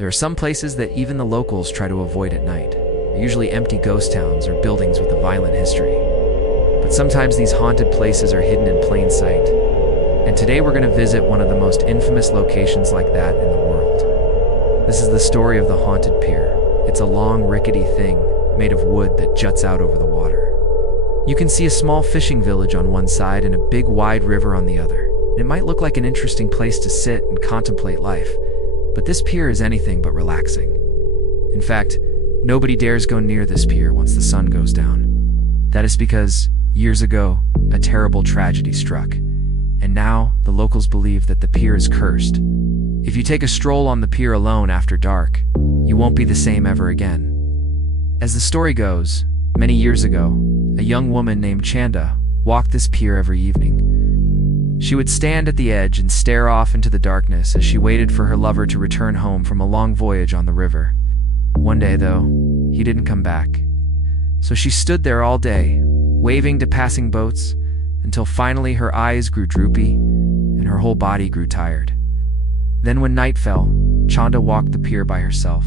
There are some places that even the locals try to avoid at night. They're usually empty ghost towns or buildings with a violent history. But sometimes these haunted places are hidden in plain sight. And today we're going to visit one of the most infamous locations like that in the world. This is the story of the Haunted Pier. It's a long, rickety thing made of wood that juts out over the water. You can see a small fishing village on one side and a big, wide river on the other. It might look like an interesting place to sit and contemplate life, but this pier is anything but relaxing. In fact, nobody dares go near this pier once the sun goes down. That is because, years ago, a terrible tragedy struck, and now the locals believe that the pier is cursed. If you take a stroll on the pier alone after dark, you won't be the same ever again. As the story goes, many years ago, a young woman named Chanda walked this pier every evening. She would stand at the edge and stare off into the darkness as she waited for her lover to return home from a long voyage on the river. One day, though, he didn't come back. So she stood there all day, waving to passing boats, until finally her eyes grew droopy and her whole body grew tired. Then when night fell, Chanda walked the pier by herself.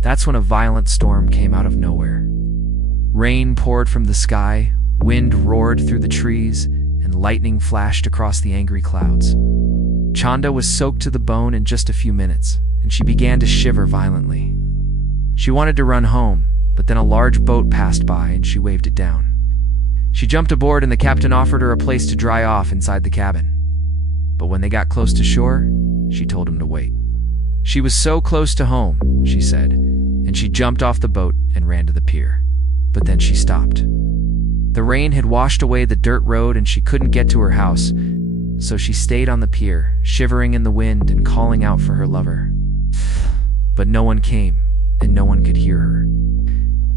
That's when a violent storm came out of nowhere. Rain poured from the sky, wind roared through the trees, and lightning flashed across the angry clouds. Chanda was soaked to the bone in just a few minutes, and she began to shiver violently. She wanted to run home, but then a large boat passed by and she waved it down. She jumped aboard and the captain offered her a place to dry off inside the cabin. But when they got close to shore, she told him to wait. She was so close to home, she said, and she jumped off the boat and ran to the pier. But then she stopped. The rain had washed away the dirt road and she couldn't get to her house, so she stayed on the pier, shivering in the wind and calling out for her lover. But no one came, and no one could hear her.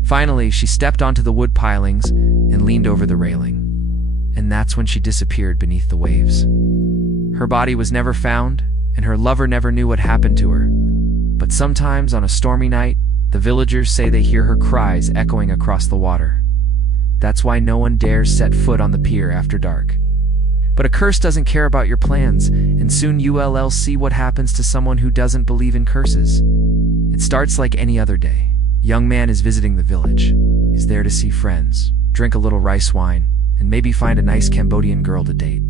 Finally, she stepped onto the wood pilings and leaned over the railing. And that's when she disappeared beneath the waves. Her body was never found, and her lover never knew what happened to her. But sometimes on a stormy night, the villagers say they hear her cries echoing across the water. That's why no one dares set foot on the pier after dark. But a curse doesn't care about your plans, and soon you'll see what happens to someone who doesn't believe in curses. It starts like any other day. A young man is visiting the village. He's there to see friends, drink a little rice wine, and maybe find a nice Cambodian girl to date.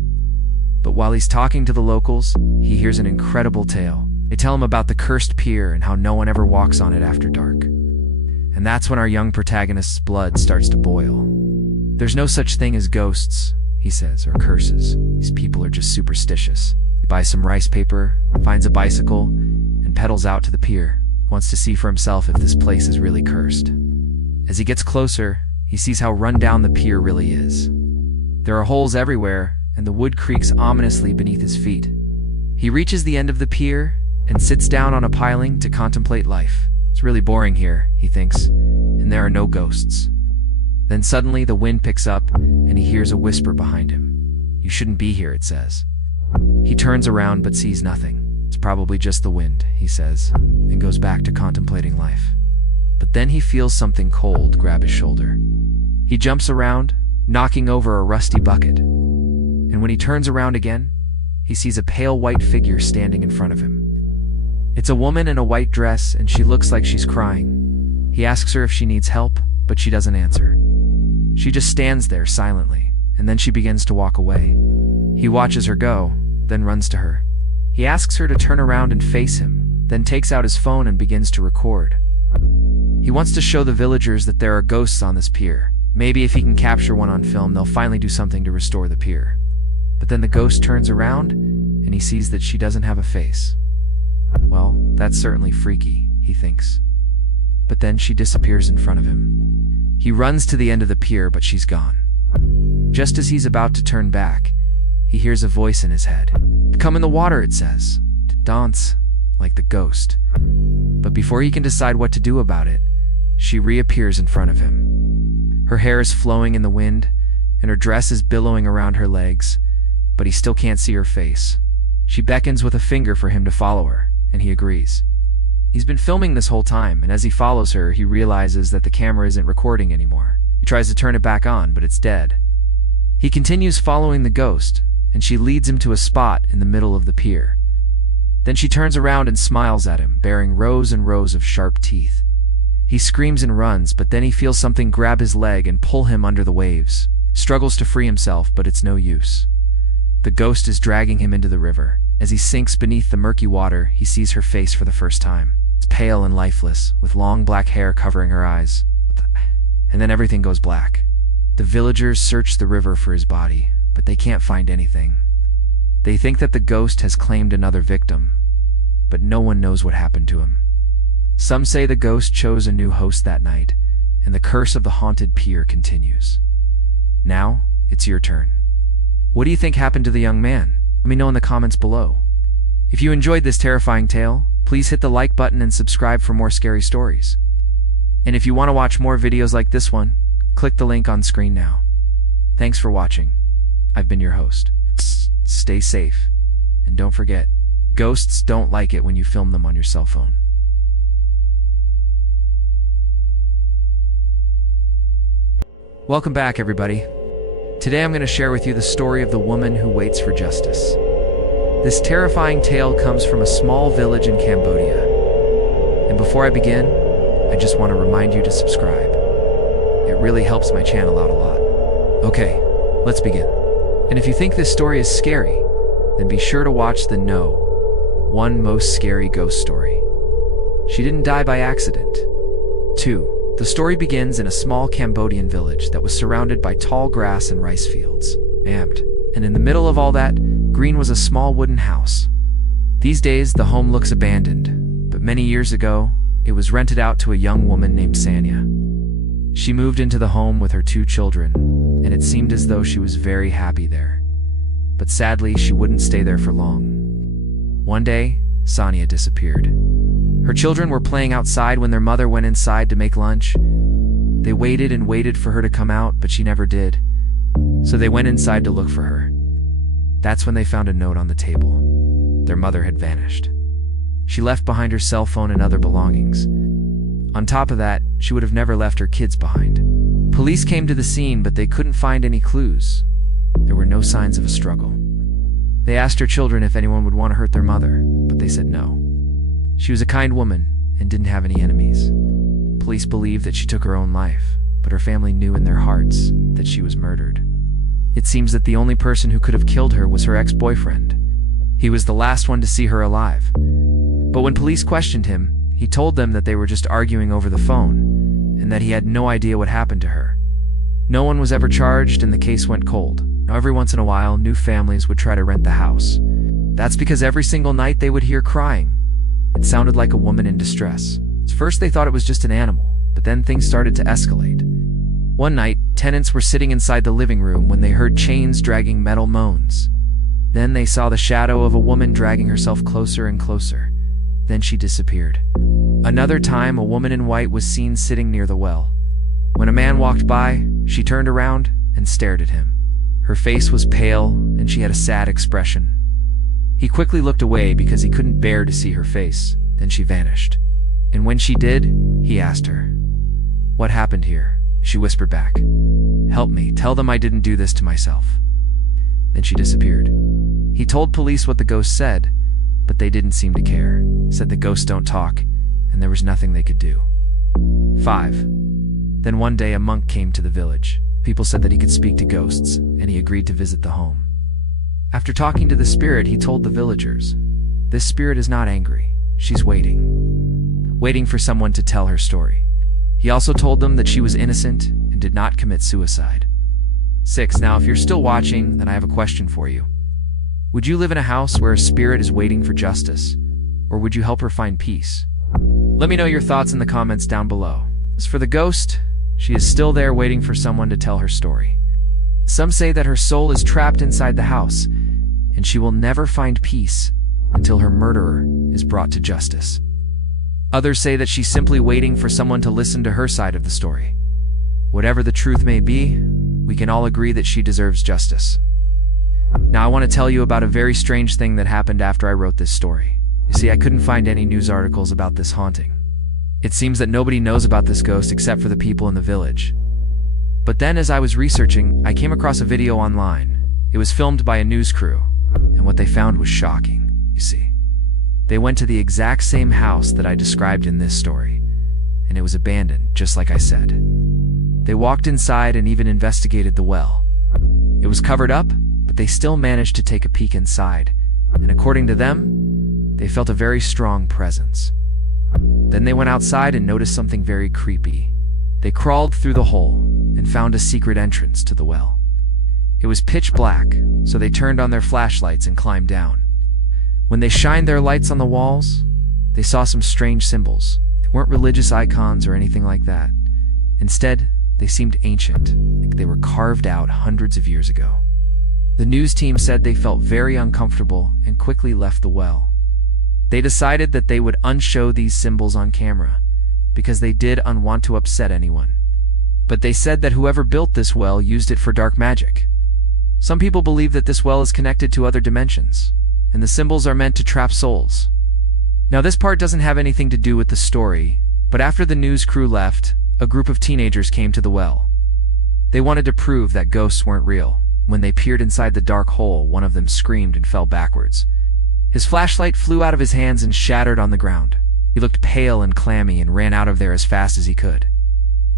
But while he's talking to the locals, he hears an incredible tale. They tell him about the cursed pier and how no one ever walks on it after dark. And that's when our young protagonist's blood starts to boil. There's no such thing as ghosts, he says, or curses. These people are just superstitious. He buys some rice paper, finds a bicycle, and pedals out to the pier. He wants to see for himself if this place is really cursed. As he gets closer, he sees how run down the pier really is. There are holes everywhere, and the wood creaks ominously beneath his feet. He reaches the end of the pier and sits down on a piling to contemplate life. It's really boring here, he thinks, and there are no ghosts. Then suddenly the wind picks up, and he hears a whisper behind him. You shouldn't be here, it says. He turns around but sees nothing. It's probably just the wind, he says, and goes back to contemplating life. But then he feels something cold grab his shoulder. He jumps around, knocking over a rusty bucket. And when he turns around again, he sees a pale white figure standing in front of him. It's a woman in a white dress, and she looks like she's crying. He asks her if she needs help, but she doesn't answer. She just stands there silently, and then she begins to walk away. He watches her go, then runs to her. He asks her to turn around and face him, then takes out his phone and begins to record. He wants to show the villagers that there are ghosts on this pier. Maybe if he can capture one on film, they'll finally do something to restore the pier. But then the ghost turns around, and he sees that she doesn't have a face. Well, that's certainly freaky, he thinks. But then she disappears in front of him. He runs to the end of the pier, but she's gone. Just as he's about to turn back, he hears a voice in his head. Come in the water, it says. To dance, like the ghost. But before he can decide what to do about it, she reappears in front of him. Her hair is flowing in the wind, and her dress is billowing around her legs, but he still can't see her face. She beckons with a finger for him to follow her, and he agrees. He's been filming this whole time, and as he follows her, he realizes that the camera isn't recording anymore. He tries to turn it back on, but it's dead. He continues following the ghost, and she leads him to a spot in the middle of the pier. Then she turns around and smiles at him, bearing rows and rows of sharp teeth. He screams and runs, but then he feels something grab his leg and pull him under the waves. Struggles to free himself, but it's no use. The ghost is dragging him into the river. As he sinks beneath the murky water, he sees her face for the first time. It's pale and lifeless, with long black hair covering her eyes. And then everything goes black. The villagers search the river for his body, but they can't find anything. They think that the ghost has claimed another victim, but no one knows what happened to him. Some say the ghost chose a new host that night, and the curse of the Haunted Pier continues. Now, it's your turn. What do you think happened to the young man? Let me know in the comments below. If you enjoyed this terrifying tale, please hit the like button and subscribe for more scary stories. And if you want to watch more videos like this one, click the link on screen now. Thanks for watching. I've been your host. Stay safe, and don't forget, ghosts don't like it when you film them on your cell phone. Welcome back, everybody. Today I'm going to share with you the story of the woman who waits for justice. This terrifying tale comes from a small village in Cambodia. And before I begin, I just want to remind you to subscribe. It really helps my channel out a lot. Okay, let's begin. And if you think this story is scary, then be sure to watch the One Most Scary Ghost Story. She didn't die by accident. 2. The story begins in a small Cambodian village that was surrounded by tall grass and rice fields. And in the middle of all that, green was a small wooden house. These days, the home looks abandoned, but many years ago, it was rented out to a young woman named Sanya. She moved into the home with her 2 children, and it seemed as though she was very happy there. But sadly, she wouldn't stay there for long. One day, Sanya disappeared. Her children were playing outside when their mother went inside to make lunch. They waited and waited for her to come out, but she never did. So they went inside to look for her. That's when they found a note on the table. Their mother had vanished. She left behind her cell phone and other belongings. On top of that, she would have never left her kids behind. Police came to the scene, but they couldn't find any clues. There were no signs of a struggle. They asked her children if anyone would want to hurt their mother, but they said no. She was a kind woman and didn't have any enemies. Police believed that she took her own life, but her family knew in their hearts that she was murdered. It seems that the only person who could have killed her was her ex-boyfriend. He was the last one to see her alive. But when police questioned him, he told them that they were just arguing over the phone, and that he had no idea what happened to her. No one was ever charged, and the case went cold. Now, every once in a while, new families would try to rent the house. That's because every single night they would hear crying. It sounded like a woman in distress. At first they thought it was just an animal, but then things started to escalate. One night, tenants were sitting inside the living room when they heard chains dragging metal moans. Then they saw the shadow of a woman dragging herself closer and closer. Then she disappeared. Another time, a woman in white was seen sitting near the well. When a man walked by, she turned around and stared at him. Her face was pale, and she had a sad expression. He quickly looked away because he couldn't bear to see her face. Then she vanished. And when she did, he asked her, "What happened here?" She whispered back, "Help me, tell them I didn't do this to myself." Then she disappeared. He told police what the ghost said, but they didn't seem to care. Said the ghosts don't talk, and there was nothing they could do. 5. Then one day a monk came to the village. People said that he could speak to ghosts, and he agreed to visit the home. After talking to the spirit, he told the villagers, "This spirit is not angry. She's waiting for someone to tell her story." He also told them that she was innocent and did not commit suicide. 6. Now, if you're still watching, then I have a question for you. Would you live in a house where a spirit is waiting for justice, or would you help her find peace? Let me know your thoughts in the comments down below. As for the ghost, she is still there waiting for someone to tell her story. Some say that her soul is trapped inside the house, and she will never find peace until her murderer is brought to justice. Others say that she's simply waiting for someone to listen to her side of the story. Whatever the truth may be, we can all agree that she deserves justice. Now I want to tell you about a very strange thing that happened after I wrote this story. You see, I couldn't find any news articles about this haunting. It seems that nobody knows about this ghost except for the people in the village. But then as I was researching, I came across a video online. It was filmed by a news crew, and what they found was shocking. You see, They went to the exact same house that I described in this story, and it was abandoned, just like I said. They walked inside and even investigated the well. It was covered up, but they still managed to take a peek inside, and according to them, they felt a very strong presence. Then they went outside and noticed something very creepy. They crawled through the hole and found a secret entrance to the well. It was pitch black, so they turned on their flashlights and climbed down. When they shined their lights on the walls, they saw some strange symbols. They weren't religious icons or anything like that. Instead, they seemed ancient, like they were carved out hundreds of years ago. The news team said they felt very uncomfortable and quickly left the well. They decided that they would unshow these symbols on camera, because they didn't want to upset anyone. But they said that whoever built this well used it for dark magic. Some people believe that this well is connected to other dimensions, and the symbols are meant to trap souls. Now this part doesn't have anything to do with the story, but after the news crew left, a group of teenagers came to the well. They wanted to prove that ghosts weren't real. When they peered inside the dark hole, one of them screamed and fell backwards. His flashlight flew out of his hands and shattered on the ground. He looked pale and clammy and ran out of there as fast as he could.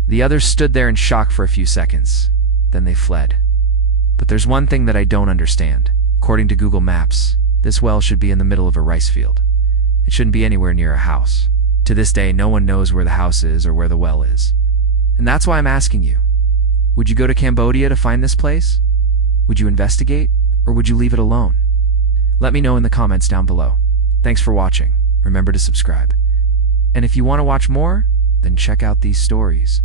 The others stood there in shock for a few seconds. Then they fled. But there's one thing that I don't understand. According to Google Maps, this well should be in the middle of a rice field. It shouldn't be anywhere near a house. To this day, no one knows where the house is or where the well is. And that's why I'm asking you. Would you go to Cambodia to find this place? Would you investigate, or would you leave it alone? Let me know in the comments down below. Thanks for watching. Remember to subscribe. And if you want to watch more, then check out these stories.